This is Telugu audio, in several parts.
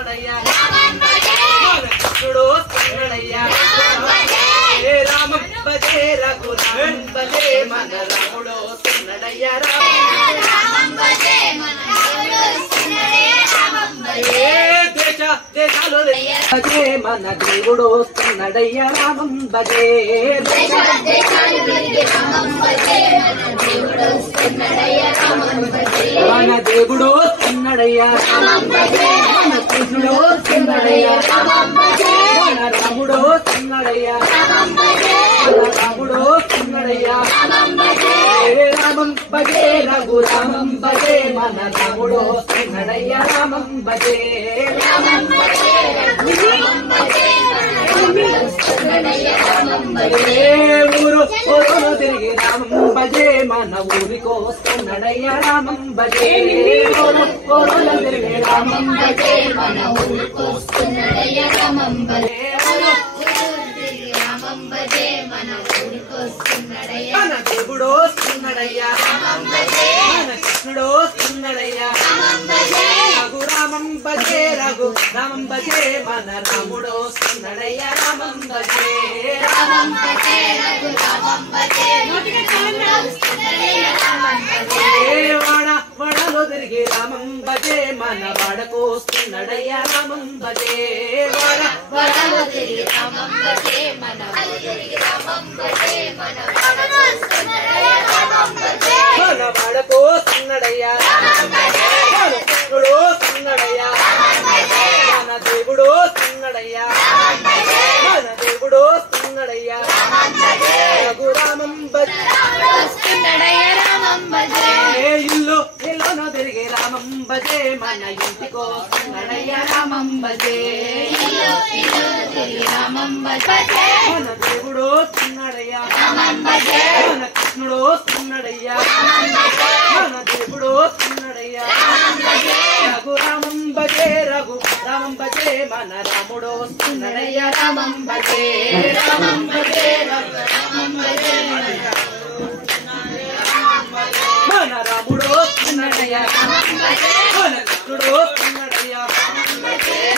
వస్తున్నడయ్యా మన కృష్ణుడు వస్తున్నడయ్యా రామం భజే రఘురామం భజే మన రాముడు వస్తున్నడయ్యా దేశాలు భజే మన దేవుడు వస్తున్నడయ్యా రామం భజే మన దేవుడు వస్తున్నడయ్యా మన కృష్ణుడు వస్తున్నడయ్యా మన రాముడు వస్తున్నడయ్యా మన రాముడు వస్తున్నడయ్యా రామం భజే రఘురామం భజే మన రాముడు వస్తున్నడయ్యా రామం భజే ఊరు ఊరు తిరిగి రామం భజే మన ఊరికి వస్తున్నడయ్యా రామం భజే ఊరు ఊరు తిరిగి రామం భజే మన ఊరికి వస్తున్నడయ్యా రామం భజే మన దేవుడు వస్తున్నడయ్యా మన కృష్ణుడు వస్తున్నడయ్యా రఘురామం భజే రఘురామం భజే మన రాముడు వస్తున్నడయ్యా రామం భజే వాడ వడలో తిరిగి రామం భజే మన వాడకు వస్తున్నడయ్యా రామం భజే వాడ వడలో తిరిగి రామం భజే మన వాడకు వస్తున్నడయ్యా మన కృష్ణుడు వస్తున్నడయ్యా మన దేవుడు వస్తున్నడయ్యా మన దేవుడు వస్తున్నడయ్యా రఘురామం భజే ఇల్లు ఇల్లును తిరిగి రామం భజే మన ఇంటికి వస్తున్నడయ్యా రామం భజే మన దేవుడు వస్తున్నడయ్యా మన కృష్ణుడు వస్తున్నడయ్యా మన దేవుడు వస్తున్నడయ్యా రఘురామం భజే రఘురామం భజే మన రాముడు వస్తున్నడయ్యా రామం భజే రామం భజే రఘురామం భజే మన రాముడు వస్తున్నడయ్యా మన కృష్ణుడు వస్తున్నడయ్యా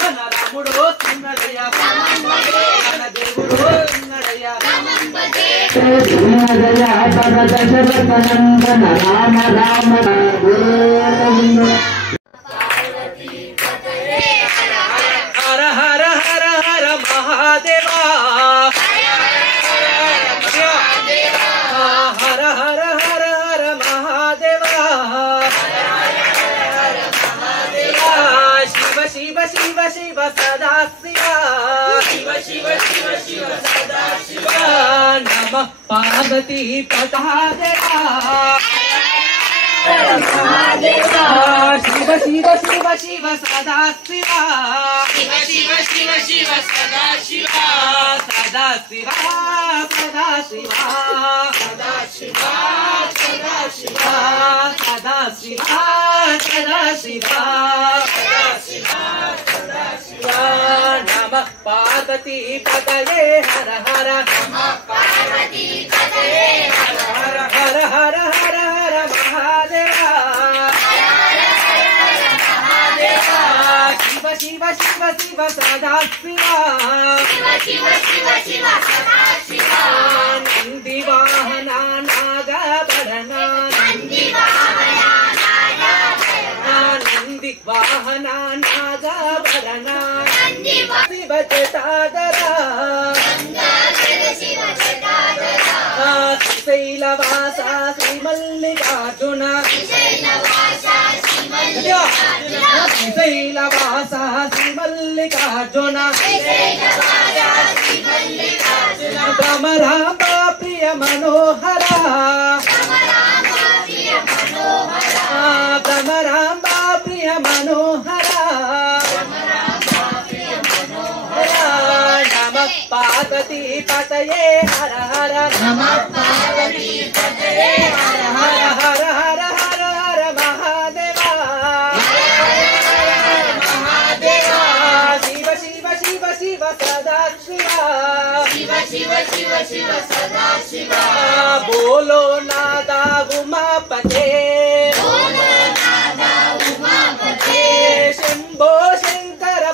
మన రాముడు వస్తున్నడయ్యా మన దేవుడు వస్తున్నడయ్యా రామ రామ హర హర హర హర మహాదేవా హర హర హర హర మహాదేవా శివ శివ శివ శివ సదా శివ శివ శివ శివ శివ సదా శివ నమ పార్వతీ పటాదేవా శివ శివ శివ శివ సదా శివ శివ శివ శివ శివ సదా శివ సదా శివ సదా శివ సదా శివ సదా శివ సదా శివ సదా శివ సదా శివ సదా శివ నమ పార్వతీ పతయే హర హర నమ పార్వతీ పతయే హర హర హర హర హర హర మహాదేవా శివ శివ శివ శివ సదా శివ శివ శివ శివ శివ సదా శివ నంది వాహన నాగభరణ నంది వాహన నాగభరణ శివ జటాధర శ్రీశైలవాస శ్రీ మల్లికార్జున శ్రీశైలవాస శ్రీ మల్లికార్జున భ్రమరాంబ ప్రియ మనోహర భ్రమరాంబ ప్రియ మనోహర నమ పార్వతీ పతయే హర హర నమ పార్వతీ పతయే హర హర హర హర హర హర మహాదేవా శివ శివ శివ శివ సదా శివ శివ శివ శివ శివ సదా శివ బోలో నాదా ఉమాపతే శంభో శంకర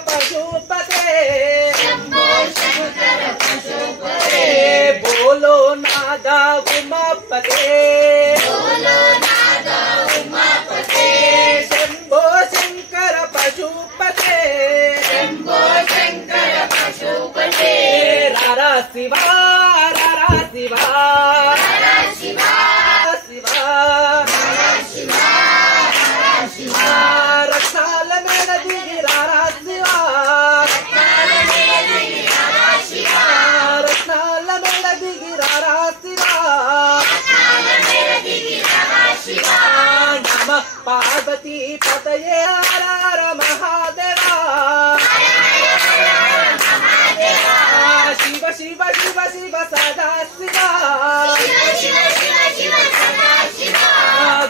शिव शिव शिव सदा शिवा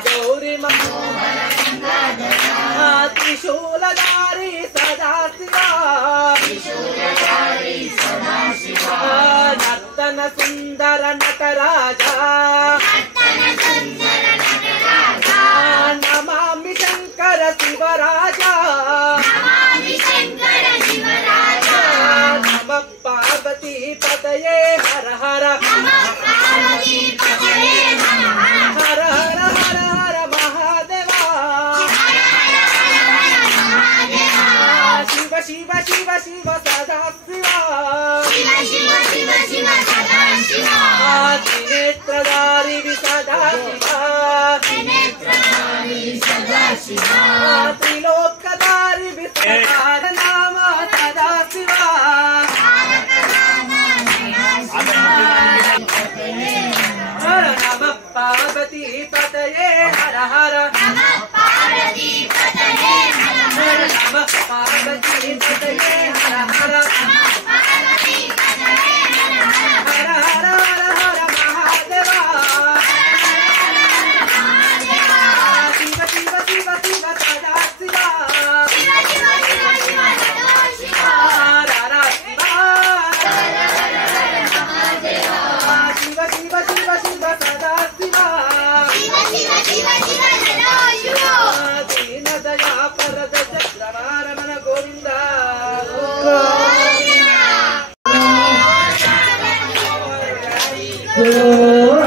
गौरी त्रिशूलधारी सदा शिवा नर्तन सुंदर नटराजा नमामि शंकर शिवराजा नमः पार्वती पतये हर हर हर हर हर हर महादेवा शिव शिव शिव शिव सदा शिवा त्रिनेत्रधारी सदा शिवा त्रिलोकधारी विसदार नाम सदा शिवा हर नमः पार्वती पतये हर हर नमः पार्वती पतये हर हर हर हर हर हर महादेवा शिव शिव शिव शिव सदा शिवा रारा शिवा शिव शिव शिव शिव सदा शिवा दीन दया परद चक्रवार मन गोविंद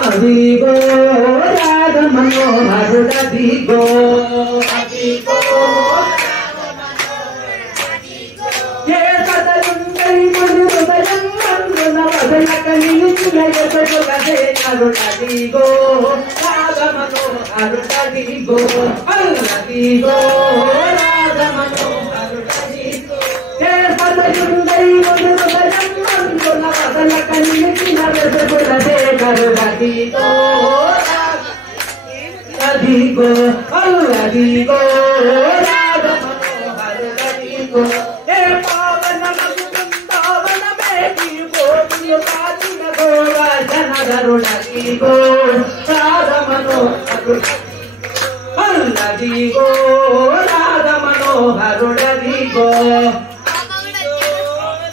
अदिगो राग मनोहर अदिगो ये कदलुंगई मधुरभयं मंगल वदनक निलिचयतुलदे अरुणदिगो राग मनोहर अदिगो अदिगो राग मनोहर अदिगो ये कदलुंगई मधुरभयं मंगल वदनक निलिचयतुलदे अरुणदिगो अदिगो अदिगो राग मनोहर अदिगो हे पावन वृंदावन में गोविंद पावन गोवर्धन अरुणदिगो राग मनोहर अदिगो राग मनोहर अदिगो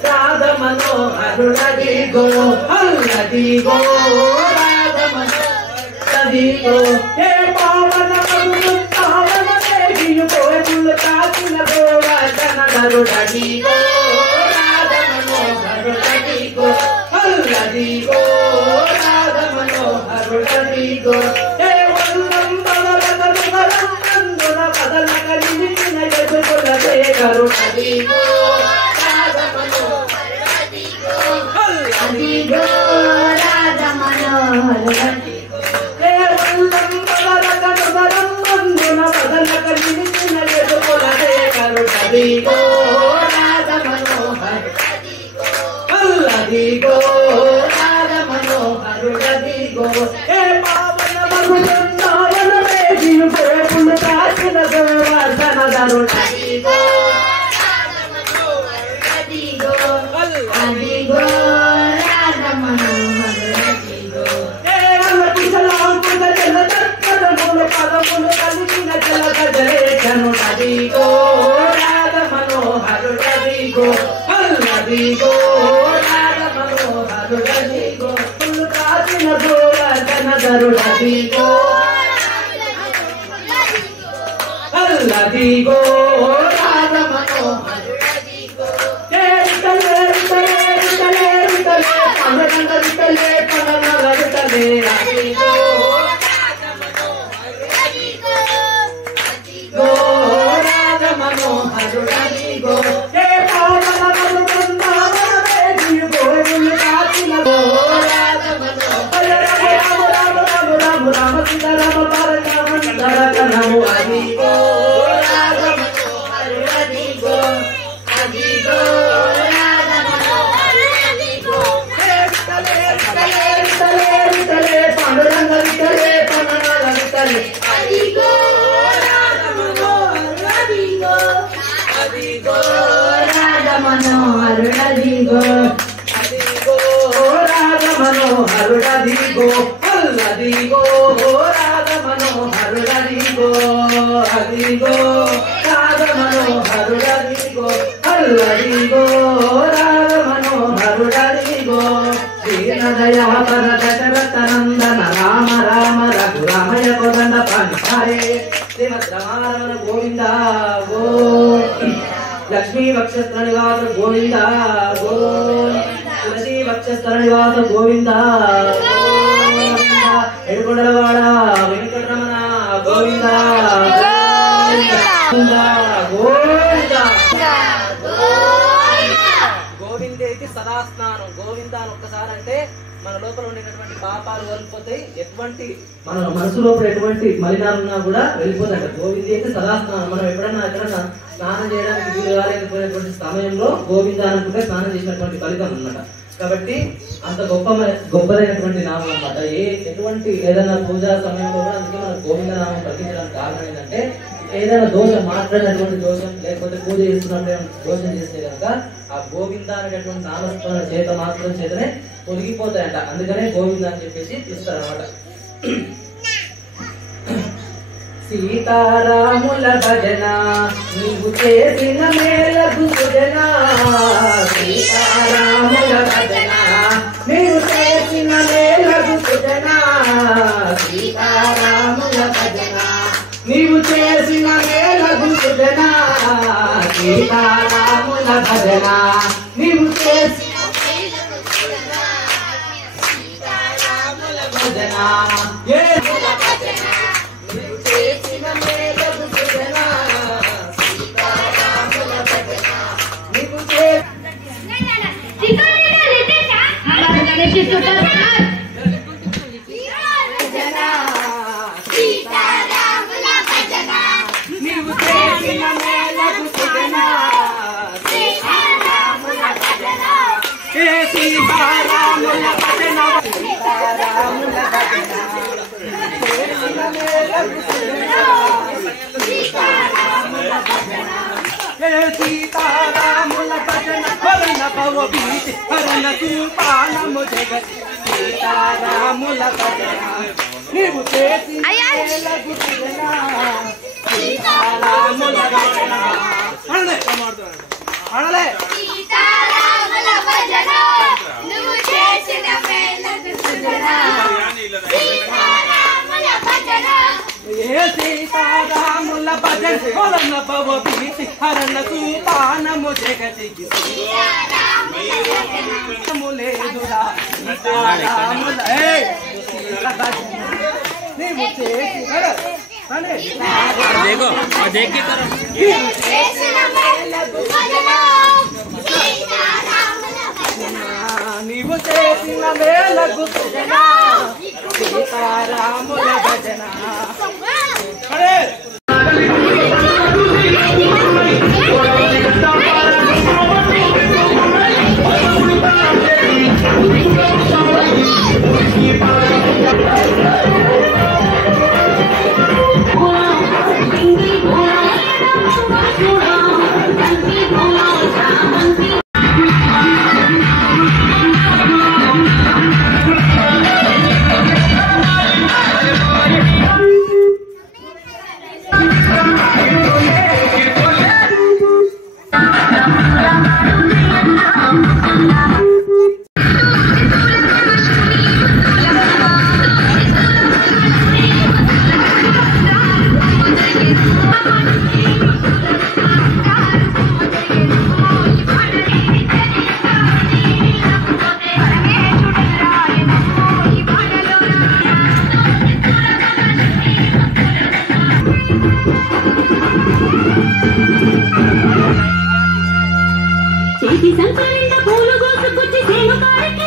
राग मनोहर अदिगो अदिगो राग मनोहर अदिगो हे पावन वृंदावन में गोविंद पावन गोवर्धन अरुणदिगो राग मनोहर अदिगो अदिगो राग मनोहर अदिगो हे वंदन बदल वंदन बदल कलिन यजुकुलदे अरुणदिगो राग मनोहर अदिगो अदिगो राग मनोहर अदिगो हे वंदन बदल वंदन बदल कलिन यजुकुलदे अरुणदिगो राग मनोहर अदिगो राग मनोहर अदिगो हे पावन वृंदावन में गोकुल काचिन गोवर्धन अरुणदिगो राग मनोहर अदिगो अदिगो राग मनोहर अदिगो हे अमृतलाम जल तत्पद मूल पद मूल कलिन जल गजरे अरुणदिगो राग मनोहर अदिगो अदिगो राग मनोहर अदिगो कुल काचिन गोवर्धन अरुणदिगो अदिगो राग मनोहर अदिगो हे तले तले तले तले पनरंग तले पनरंग तले अदिगो राग मनोहर अदिगो अदिगो राग मनोहर अदिगो हे पावन वृंदावन में गोविंद काचिन राग मनोहर राम राम राम राम राम सीता राम परम राम अदिगो राग मनोहर अदिगो अदिगो राग मनोहर अदिगो हे तले तले तले तले पांडुरंग तले पनरंग तले अदिगो राग मनोहर अदिगो अदिगो राग मनोहर अदिगो अदिगो మనోహరుడదిగో అల్లదిగో రాధ మనోహరుడదిగో అదిగో రాధ మనోహరుడదిగో అల్లదిగో రాధ మనోహరుడదిగో దీనదయాపర దశరథ నందన రామ రామ రఘురామయ కోదండ పాంచారే శ్రీమద్ రమారమణ గోవింద గో లక్ష్మీ వక్షస్థల నివాస గోవింద గో తులసి వక్షస్థల నివాస గోవింద ఎడుకొండలవాడ వెంకటరమణ గోవింద గోవింద గోవిందేకి సదా స్నానం. గోవింద అని ఒక్కసారి అంటే మన లోపల ఉండేటటువంటి పాపాలు వెళ్ళిపోతాయి. ఎటువంటి మన మనసు లోపల ఎటువంటి మలినాలు ఉన్నా కూడా వెళ్ళిపోతాయి. గోవిందేకి సదా స్నానం. మనం ఎప్పుడన్నా ఎక్కడన్నా స్నానం చేయడానికి వీలు కాలేకపోయినటువంటి సమయంలో గోవింద అనుకుంటే స్నానం చేసినటువంటి ఫలితం అన్నమాట. కాబట్టి అంత గొప్పదైనటువంటి నామం అన్నమాట. ఎటువంటి ఏదైనా పూజా సమయంలో కూడా అందుకే మన గోవింద నామం ప్రకటించడానికి కారణం ఏంటంటే ఏదైనా దోషం మాట్లాడినటువంటి దోషం లేకపోతే పూజ చేస్తున్నప్పుడు దోషం చేస్తే కనుక ఆ గోవింద అనేటటువంటి నామస్మరణ చేత మాత్రం చేతనే తొలగిపోతాయంట. అందుకనే గోవింద అని చెప్పేసి పిలుస్తారు అనమాట. సీతారాముల భజన నీవు చేసిన మేలకు సుజన సీతారాముల భజన నీవు చేసిన మేలకు సుజన సీతారాముల భజన నీవు చేసిన మేలకు సుజన సీతారాముల భజన నీవు చేసిన సీతారాముల భజన సీతారాముల భజన హరణ భవ భీతి హరణ తూపానము జగతి సీతారాముల భజన నీవు చేసిన మేలకు సుజన సీతారాముల భజన అనలే సీతారాముల భజన నువ్వు చేసిన మేలకు సుజన సీతారాముల భజన ఏ సీతారాముల భజన హరణ భవ భీతి హరణ తూపానము జగతికి సీతారాములేదురా సీతారాముల నీవు చేసిన देखो देख की तरफ నీవు చేసిన మేలకు సుజన సీతారాముల భజన చేతి సంకరిండ పూలు కోసుకొచ్చి సేమ కారికి